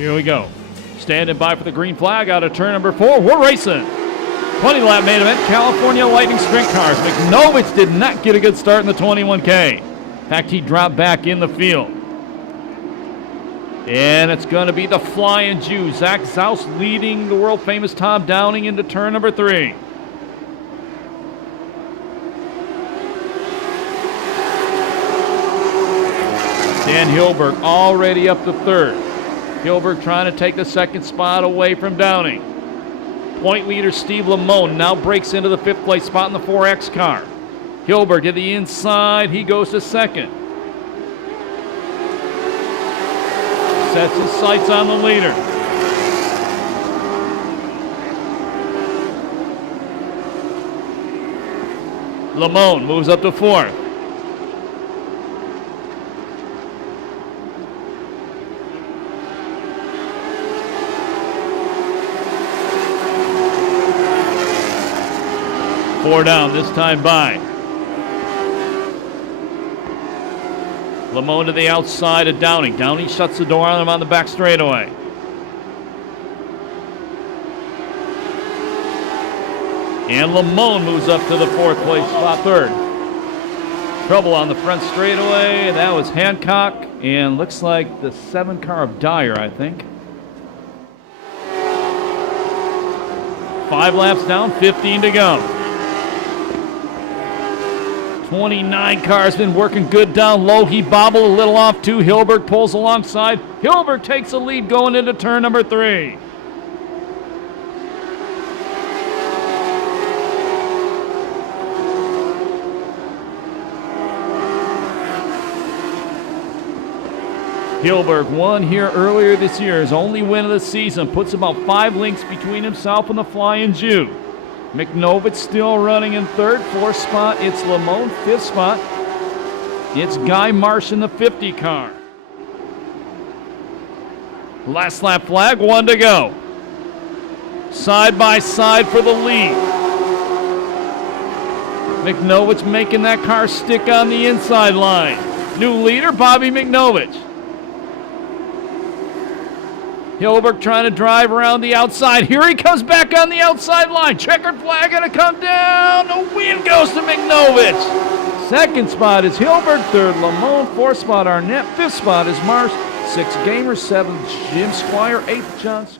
Here we go. Standing by for the green flag out of turn number 4. We're racing. 20-lap main event, California Lightning Sprint Cars. McNovich did not get a good start in the 21K. In fact, he dropped back in the field. And it's going to be the Flying Jew. Zach Zaus leading the world-famous Tom Downing into turn number 3. Dan Hilberg already up to 3rd. Hilberg trying to take the 2nd spot away from Downing. Point leader Steve Lamone now breaks into the 5th place spot in the 4X car. Hilberg to the inside. He goes to 2nd. Sets his sights on the leader. Lamone moves up to 4th. Four down, this time by. Lamone to the outside of Downing. Downing shuts the door on him on the back straightaway. And Lamone moves up to the 4th place spot, 3rd. Trouble on the front straightaway. That was Hancock. And looks like the 7 car of Dyer, I think. 5 laps down, 15 to go. 29 cars been working good down low. He bobbled a little off too. Hilberg pulls alongside. Hilberg takes the lead going into turn number 3. Hilberg won here earlier this year. His only win of the season. Puts about 5 lengths between himself and the Flying Jew. McNovich still running in 3rd. 4th spot, it's Lamone. 5th spot, it's Guy Marsh in the 50 car. Last lap flag, 1 to go. Side by side for the lead. McNovich making that car stick on the inside line. New leader, Bobby McNovich. Hilberg trying to drive around the outside. Here he comes back on the outside line. Checkered flag going to come down. The win goes to McNovich. 2nd spot is Hilberg. 3rd, Lamone. 4th spot, Arnett. 5th spot is Marsh. 6th, Gamer. 7th, Jim Squire. 8th, John Squire.